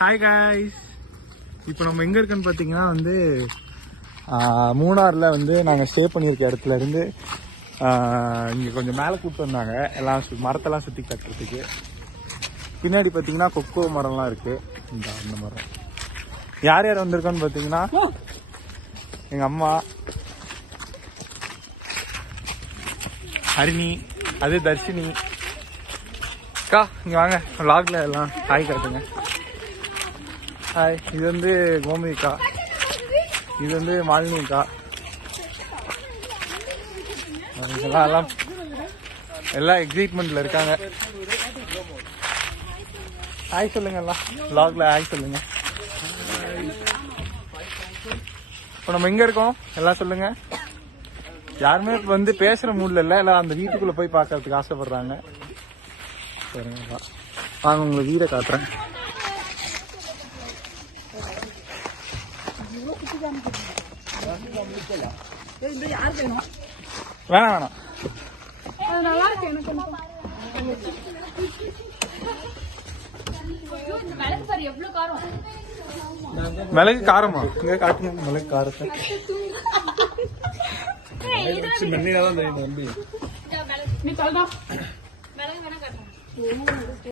Hi guys, இப்போ நம்ம எங்கே இருக்கோன்னு பார்த்தீங்கன்னா வந்து மூணாரில் வந்து நாங்கள் ஸ்டே பண்ணியிருக்க இடத்துல இருந்து இங்கே கொஞ்சம் மேலே கூப்பிட்டு வந்தாங்க எல்லாம் மரத்தெல்லாம் சுற்றி கட்டுறதுக்கு. பின்னாடி பார்த்தீங்கன்னா கொக்கோ மரம்லாம் இருக்குது. அந்த மரம் யார் யார் வந்திருக்கோன்னு பார்த்தீங்கன்னா எங்கள் அம்மா ஹரிணி, அது தர்ஷினி அக்கா. இங்கே வாங்க vlogல எல்லாம் ஹாய் காட்டுங்க. ஹாய், இது வந்து கோமிகா, இது வந்து மாலினிக்கா. எல்லாம் எக்ஸைட்மெண்ட்ல இருக்காங்க. ஹாய் சொல்லுங்க, எல்லாம் vlogல ஹாய் சொல்லுங்க. இப்போ நம்ம எங்க இருக்கோம் எல்லாம் சொல்லுங்க. யாருமே இப்போ வந்து பேசுற மூட்ல இல்லை, எல்லாம் அந்த வீட்டுக்குள்ள போய் பார்க்கறதுக்கு ஆசைப்படுறாங்க. சரிங்களா, வாங்க உங்களை வீடை காட்டுறேன். வேணாம் மிளகு காரமா? இங்க காட்டுங்க மிளகு காரத்தை.